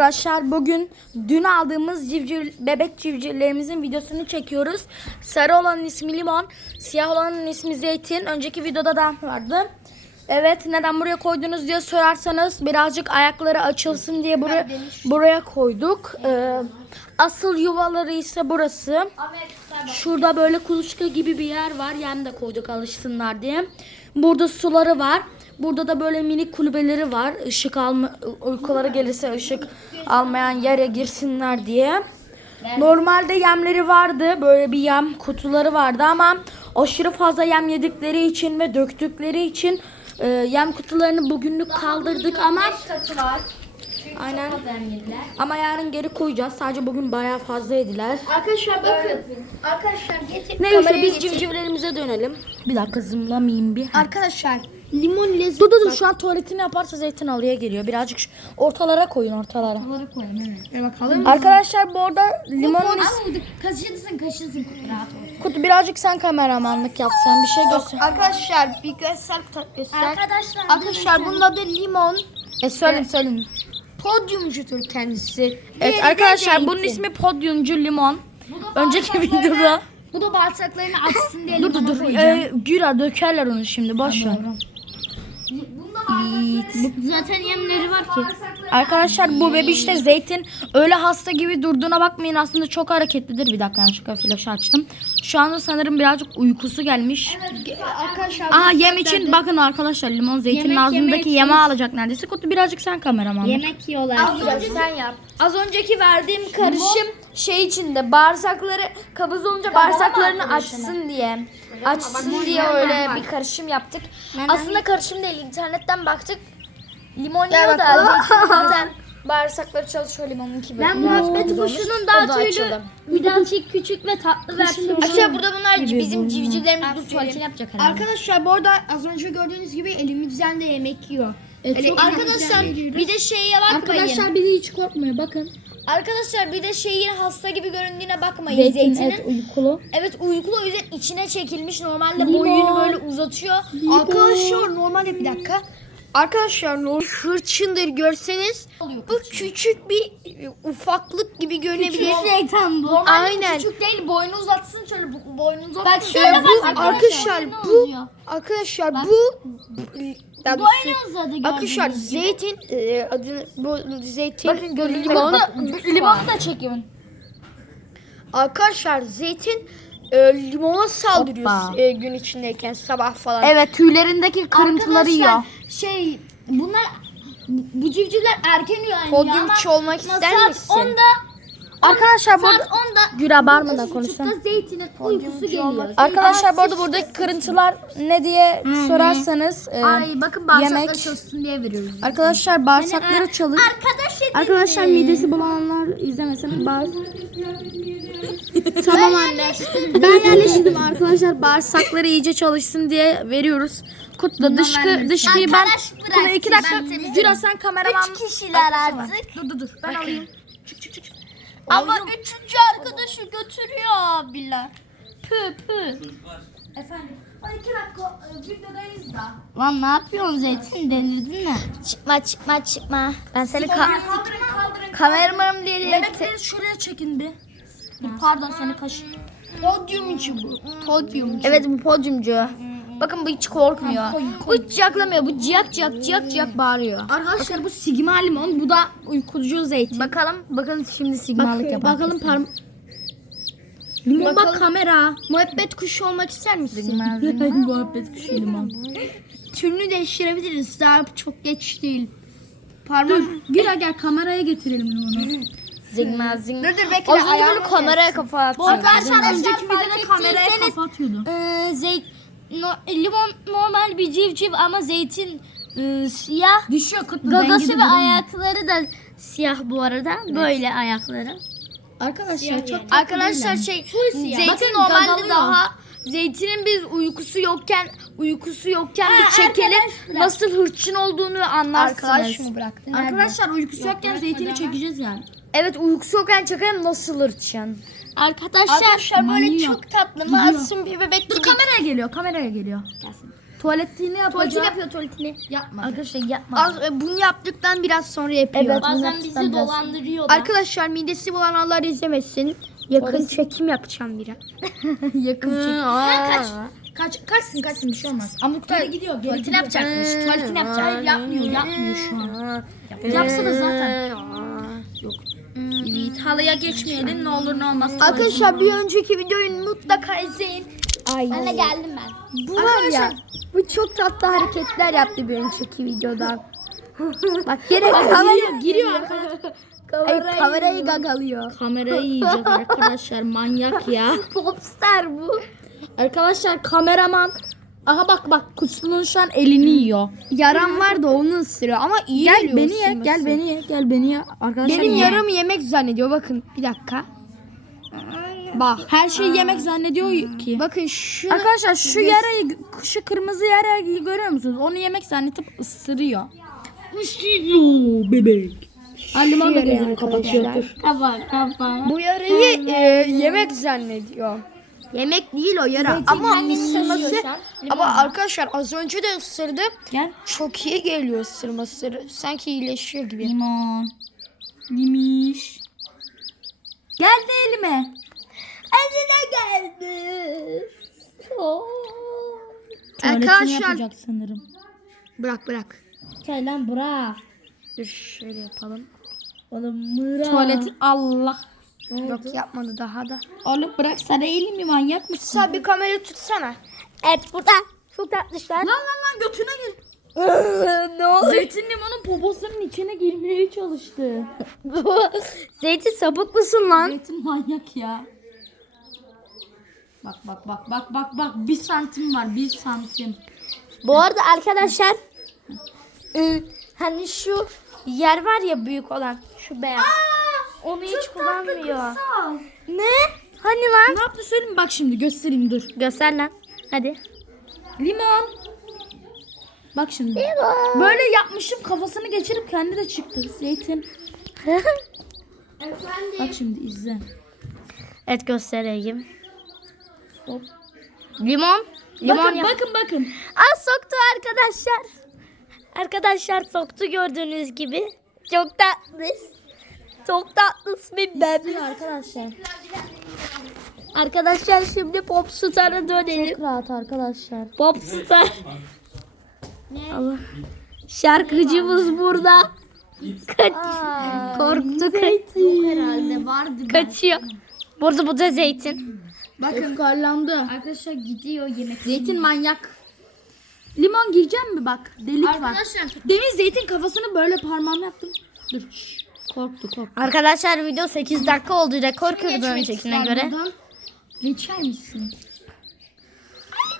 Arkadaşlar bugün dün aldığımız civciv, bebek civcivlerimizin videosunu çekiyoruz. Sarı olanın ismi limon, siyah olanın ismi zeytin. Önceki videoda da vardı. Evet neden buraya koydunuz diye sorarsanız birazcık ayakları açılsın diye buraya buraya koyduk. Ee, asıl yuvaları ise burası. Şurada böyle kuluçka gibi bir yer var. Yem de koyduk alışsınlar diye. Burada suları var. Burada da böyle minik kulübeleri var. Işık alma, uykuları gelirse ışık almayan yere girsinler diye. Normalde yemleri vardı. Böyle bir yem kutuları vardı ama aşırı fazla yem yedikleri için ve döktükleri için e, yem kutularını bugünlük kaldırdık ama aynen ama yarın geri koyacağız. Sadece bugün bayağı fazla yediler. Arkadaşlar bakın. Arkadaşlar getir. Neyse biz getir. civcivlerimize dönelim. Bir dakika zımlamayayım bir. Arkadaşlar limon ile Dur dur dur şu an tuvaletini yaparsa zeytin alıya geliyor. Birazcık şu- ortalara koyun ortalara. Bunları koyalım evet. E bakalım. Arkadaşlar bu arada limonun Ama bu kaşınsın kaşınsın rahat ol. kutu birazcık sen kameramanlık yapsan bir şey göster. Arkadaşlar bir göster göster. Arkadaşlar, Arkadaşlar bunun adı limon. E söyleyin söyleyin. Podyumcudur kendisi. Evet arkadaşlar bunun zeytin. ismi podyumcu limon. Önceki videoda Bu da bağırsaklarını açsın diye dur dur dur. Ee, Güra dökerler onu şimdi boş ver. Zaten yemleri var ki. Arkadaşlar bu bebiş de zeytin öyle hasta gibi durduğuna bakmayın aslında çok hareketlidir. Bir dakika yanlışlıkla flaşı açtım. Şu anda sanırım birazcık uykusu gelmiş. Arkadaşlar Aa yem için bakın arkadaşlar limon zeytinin Yemek ağzındaki yeme alacak neredeyse. Kutu birazcık sen kameraman. Yemek yiyorlar. sen yap. Az önceki verdiğim karışım şey içinde bağırsakları kabız olunca bağırsaklarını açsın diye. Açsın diye öyle bir karışım yaptık. Aslında karışım değil internetten baktık. Limon yiyor da zeytin zaten bağırsakları çalışıyor limonun gibi. Ben muhabbet kuşunun daha tüylü birazcık küçük ve tatlı versiyonu. Arkadaşlar burada bunlar bizim civcivlerimiz dur tuvaletini yapacak herhalde. Arkadaşlar bu arada az önce gördüğünüz gibi elimizden de yemek yiyor. Ele- Arkadaşlar bir de şeye bakmayın. Arkadaşlar bizi hiç korkmuyor bakın. Arkadaşlar bir de şeyin hasta gibi göründüğüne bakmayın. Zeytin Zeytinin evet uykulu. Evet uykulu o yüzden içine çekilmiş. Normalde boyunu böyle uzatıyor. Arkadaşlar normalde bir dakika. Arkadaşlar normal hırçındır görseniz bu küçük bir e, ufaklık gibi görünebilir. Şeytan bu. Aynen. Küçük değil boynu uzatsın şöyle bu- boynunu uzatsın. Bak Ee, şöyle bu bak arkadaşlar bu arkadaşlar bu daha Boynu uzadı Arkadaşlar zeytin e, adını bu zeytin Bakın görün limon limonu, limonu da çekin. arkadaşlar zeytin e, limona saldırıyor Hoppa. e, gün içindeyken sabah falan. Evet tüylerindeki kırıntıları yiyor. Arkadaşlar şey bunlar bu civcivler erken uyanıyor ama Podyumçu olmak ister saat misin? 10'da Arkadaşlar burada saat 10'da Güra bağırmadan buçukta konuşsana. zeytinin uykusu geliyor. Arkadaşlar bu arada buradaki kırıntılar ne diye sorarsanız e, Ay bakın bağırsakları yemek- çalışsın diye veriyoruz. arkadaşlar bağırsakları çalır. Arkadaş edin. Arkadaşlar midesi bulananlar izlemesin. Bağır... tamam anne. Ben yerleştirdim arkadaşlar. Bağırsakları iyice çalışsın diye veriyoruz. Kutla dışkı dışkıyı ben Arkadaş iki dakika. Güra sen kameraman. Üç kişiler artık. Dur dur dur. Ben alayım. Çık çık çık. Ama üçüncü arkadaşı götürüyor abiler. Pü pü. Efendim. Ay iki dakika e, videodayız da. Lan ne yapıyorsun zeytin delirdin mi? Çıkma çıkma çıkma. Ben seni ka Kaldırın kaldırın. kameramanım diye Yemekleri şuraya çekin bir. Dur, pardon seni kaşı. Podyumcu bu. Podyumcu. Evet bu podyumcu. Bakın bu hiç korkmuyor. Bu hiç ciyaklamıyor. Bu ciyak ciyak ciyak ciyak bağırıyor. Arkadaşlar bu sigma limon. Bu da uykucu zeytin. Bakalım bakın şimdi sigmalık yapalım. Bakalım parm... Limon bak kamera. Muhabbet kuşu olmak ister misin? Muhabbet kuşu limon. Türünü değiştirebiliriz. Daha çok geç değil. Parmağım. Güra gel kameraya getirelim limonu. Zingma zing. Dur dur bekle. Az önce böyle kameraya kafa atıyor. Arkadaşlar Önceki videoda kameraya kafa atıyordu. Ee, zeyt, no, limon normal bir civciv ama zeytin e, siyah. Düşüyor kutlu Gagası ve ayakları da siyah bu arada. Böyle ayakları. Arkadaşlar çok Arkadaşlar şey zeytin Bakın normalde gagalıyor. daha zeytinin biz uykusu yokken uykusu yokken bir çekelim nasıl hırçın olduğunu Arkadaş anlarsınız. mı bıraktın? Arkadaşlar uykusu yokken zeytini çekeceğiz yani. Evet uykusu yokken çekelim nasıl hırçın. Arkadaşlar, Arkadaşlar böyle Manyak. çok tatlı masum bir bebek Dur gibi. kameraya geliyor kameraya geliyor. Tuvaletini yapacak. Tuvaletini yapıyor tuvaletini. Yapma. Arkadaşlar yapma. Az, e, bunu yaptıktan biraz sonra yapıyor. Evet. Bazen bizi biraz- dolandırıyor da. Arkadaşlar midesi bulananlar izlemesin. Yakın çekim yapacağım biraz. Yakın çek. Aa. Kaç. Kaç, kaçsın kaçsın bir şey olmaz. Ama tuvalete gidiyor. Geri Tuvaletini gidiyor. yapacakmış. Tuvaletini yapacak. Hayır yapmıyor yapmıyor şu an. Yapsa da zaten. Evet halıya geçmeyelim ne olur ne olmaz. Arkadaşlar bir önceki videoyu mutlaka izleyin. Ay. Ben de geldim ben. Bu var ya. Bu çok tatlı hareketler yaptı bir önceki videodan. Bak gene kamera giriyor arkadaşlar. Ay, kamerayı gagalıyor. Kamerayı yiyecek arkadaşlar manyak ya. Popstar bu. Arkadaşlar kameraman. Aha bak bak kuşluğun şu an elini yiyor. Yaram var da onu ısırıyor ama iyi Gel geliyor beni ye ısırması. gel beni ye gel beni ye. Arkadaşlar Benim ye. yaramı yemek zannediyor. Bakın bir dakika. Bak. Her şeyi yemek zannediyor ki. Bakın şu Arkadaşlar şu yere şu kırmızı yere görüyor musunuz? Onu yemek zannedip ısırıyor. Isırıyor bebek. Annem da yere gözünü kapatıyor. Kafa kafa. bu yarayı e, yemek zannediyor. Yemek değil o yara ama kendini ısırması. taşıyor şu an. Ama arkadaşlar az önce de ısırdı. Gel. Çok iyi geliyor ısırması. Sanki iyileşiyor gibi. Limon. Limiş. Geldi elime. Eline geldi. Tuvaletini Arkadaşlar- yapacak sanırım. Bırak bırak. Taylan bırak. Dur şöyle yapalım. Oğlum bırak. Tuvaleti Allah. Yok yapmadı daha da. Oğlum bırak sana elimi manyak mısın? Sen bir kamerayı tutsana. Evet burada. Çok tatlışlar. Lan lan lan götüne gir. ne oldu? Zeytin limonun poposunun içine girmeye çalıştı. Zeytin sapık mısın lan? Zeytin manyak ya. Bak bak bak bak bak bak bir santim var bir santim. Bu arada arkadaşlar ıı, hani şu yer var ya büyük olan şu beyaz. Onu hiç kullanmıyor. Ne? Hani lan? Ne yaptı söyleyeyim mi? Bak şimdi göstereyim dur. Göster lan. Hadi. Limon. Bak şimdi. Böyle yapmışım kafasını geçirip kendi de çıktı. Zeytin. Bak şimdi izle. evet göstereyim. Limon. Limon Bakın yap- bakın bakın. Aa soktu arkadaşlar. Arkadaşlar soktu gördüğünüz gibi. Çok tatlı. Çok tatlı bir bebek. Arkadaşlar. Arkadaşlar şimdi Popstar'a dönelim. Çok rahat arkadaşlar. Popstar. Allah. Şarkıcımız burada. Kaç. Korktu kaç. herhalde vardı. Kaçıyor. Burada bu da zeytin. Bakın karlandı. Arkadaşlar gidiyor yemek. Zeytin manyak. Limon gireceğim mi bak? Delik var. Arkadaşlar. Demin zeytin kafasını böyle parmağımla yaptım. Dur. şş, Korktu korktu. Arkadaşlar video 8 dakika oldu. Rekor kırdı öncekine göre. Geçer misin?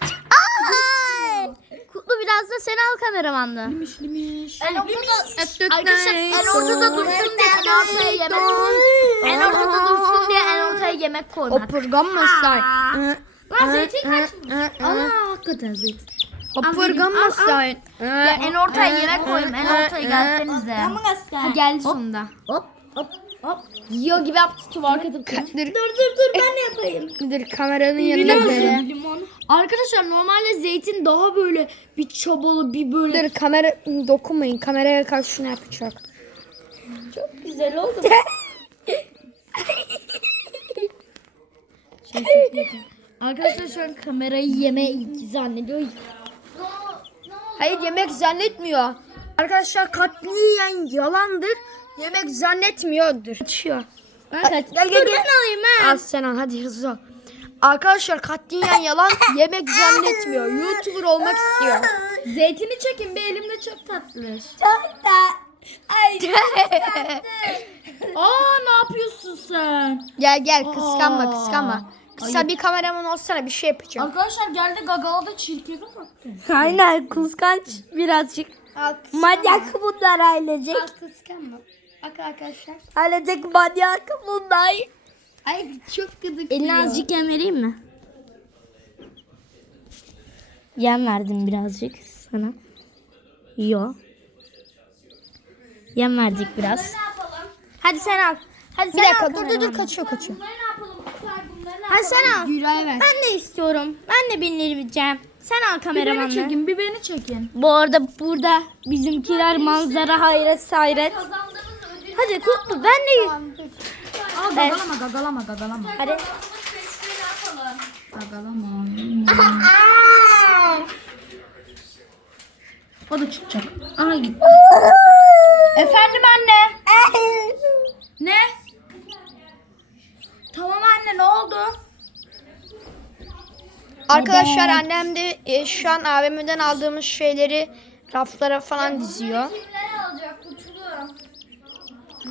Ay! Kutlu biraz da sen al kameramanla. Limiş limiş. En ortada, arkadaşlar en ortada dursun diye en ortaya yemek En ortada dursun diye en ortaya yemek O koymak. program masay. Lan zeytin kaçmış. Ana hakikaten zeytin. O program masay. Ya en ortaya yemek koyayım. En ortaya gelsenize. Ha, geldi sonunda. Hop hop hop. Yiyor gibi yaptı tuvar katıp. Dur, Dur dur dur ben yapayım. dur kameranın yanına koyalım. Limon. Arkadaşlar normalde zeytin daha böyle bir çabalı bir böyle. Dur kamera dokunmayın. Kameraya karşı şunu yapacak. Çok güzel oldu. Arkadaşlar şu an kamerayı yeme zannediyor. Hayır yemek zannetmiyor. Arkadaşlar katliyen yalandır. Yemek zannetmiyordur. Kaçıyor. Gel gel, gel. alayım ha. Az sen al hadi hızlı ol. Arkadaşlar katliyen yalan yemek zannetmiyor. YouTuber olmak istiyor. Zeytini çekin bir elimde çok tatlı. Aa ne yapıyorsun sen? Gel gel kıskanma Aa. kıskanma. Kısa bir kameraman olsana bir şey yapacağım. Arkadaşlar geldi gagaladı çirkefe baktı. Aynen kıskanç birazcık. Manyak bunlar ailecek. Al kıskanma. Bak arkadaşlar. Ailecek manyak bunlar. Ay çok gıdık. Eline azıcık yem vereyim mi? Yem verdim birazcık sana. Yo. Yem verdik biraz. Hadi sen al. Hadi Bir sen dakika al dur dur dur kaçıyor kaçıyor. Sen al. Güray'a ver. Ben de istiyorum. Ben de bindireceğim. Sen al Bir beni çekin, bir beni çekin. Bu arada burada bizimkiler manzara hayret sayret. Hadi kutlu ben de. Aa, gagalama, gagalama, gagalama. Hadi. Gagalama. O da çıkacak. Aha gitti. Efendim anne. Ne? Oldu? Arkadaşlar annem de e, şu an AVM'den aldığımız şeyleri raflara falan diziyor.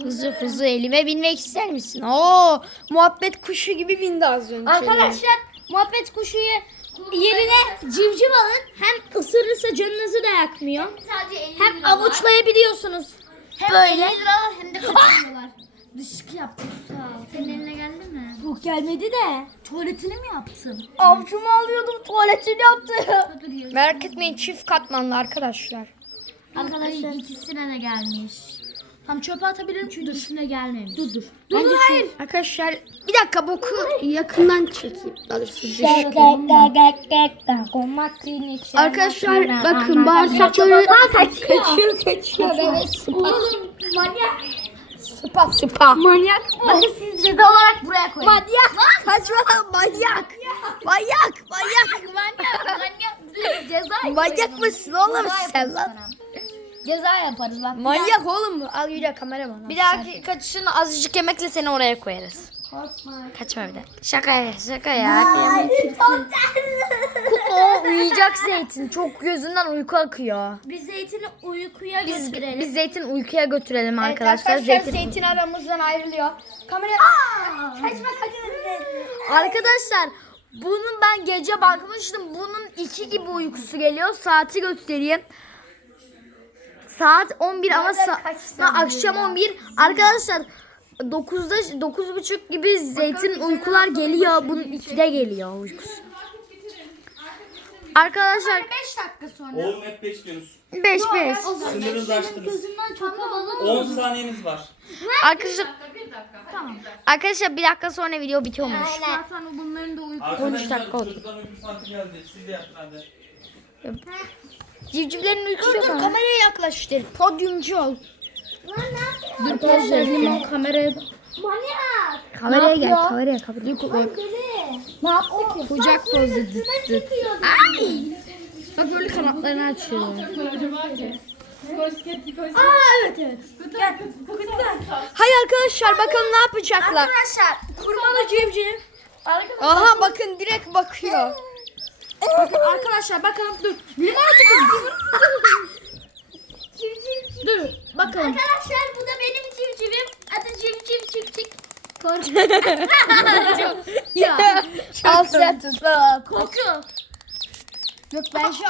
Hızlı hızlı elime binmek ister misin? Oo, muhabbet kuşu gibi bindi az önce. Arkadaşlar muhabbet kuşu yerine civciv alın. Hem ısırırsa canınızı da yakmıyor. Hem avuçlayabiliyorsunuz. Böyle. hem de kaçırıyorlar. Dışkı yaptım sağ ol. Senin eline mi? Bu gelmedi de. Tuvaletini mi yaptın? Avcumu alıyordum tuvaletini yaptı. Dur ya. Merak etmeyin çift katmanlı arkadaşlar. Arkadaşlar. İkisine de gelmiş. Tam çöpe atabilirim çünkü üstüne gelmemiş. Dur dur. Bence hayır. Arkadaşlar bir dakika boku yakından çekeyim. Daha doğrusu Arkadaşlar bakın bağırsakları kaçıyor kaçıyor. Evet. Oğlum manyak. Sıpa sıpa. Manyak bu. Bakın siz ceza olarak buraya koyun. Manyak. Kaçma manyak. Manyak manyak. manyak manyak. Dur, Ceza Manyak mısın oğlum sen lan? Ceza yaparız bak. Manyak oğlum. Al yürü kameraman. Bir dahaki kaçışını azıcık yemekle seni oraya koyarız. Kaçma bir de. Şaka ya şaka ya. Kutlu uyuyacak zeytin. Çok gözünden uyku akıyor. Biz zeytini uykuya Biz, götürelim. biz zeytin uykuya götürelim Evet, arkadaşlar. Zeytin. zeytin aramızdan ayrılıyor. Kamera Kaçma kaçma. Arkadaşlar bunun ben gece bakmıştım. Bunun 2 gibi uykusu geliyor. Saati göstereyim. Saat 11 ama sa- ha, akşam 11. Arkadaşlar 9'da 9.30 gibi zeytin uykular geliyor. Bunun 2'de geliyor uykusu. Arkadaşlar 5 dakika sonra. Oğlum hep 5 diyorsunuz. 5 5. Sınırınızı aştınız. Gözümden havalı. 10 saniyeniz var. Arkadaşlar Arkadaşlar bir dakika sonra video bitiyormuş. Zaten bunların da uyku. Arkadaşlar dakika oldu. çocukların uyku saati geldi. Siz de yapın hadi. Civcivlerin uykusu yok ama. kameraya yaklaştır. Podyumcu ol. Arkadaşlar limon kameraya Manyak. Kameraya gel, kameraya, kameraya. Ne yaptı ki? kucak pozu dıt dıt. Ay. Bak böyle kanatlarını açıyor. Aa evet evet. Gel. Hay arkadaşlar bakalım ne yapacaklar. Arkadaşlar kurmalı civciv. Aha bakın direkt bakıyor. Bakın arkadaşlar bakalım dur. Limon tutun. dur bakalım. Arkadaşlar bu da benim civcivim. Adı civciv çık çık. Al sen tut. Koku. Yok ben şu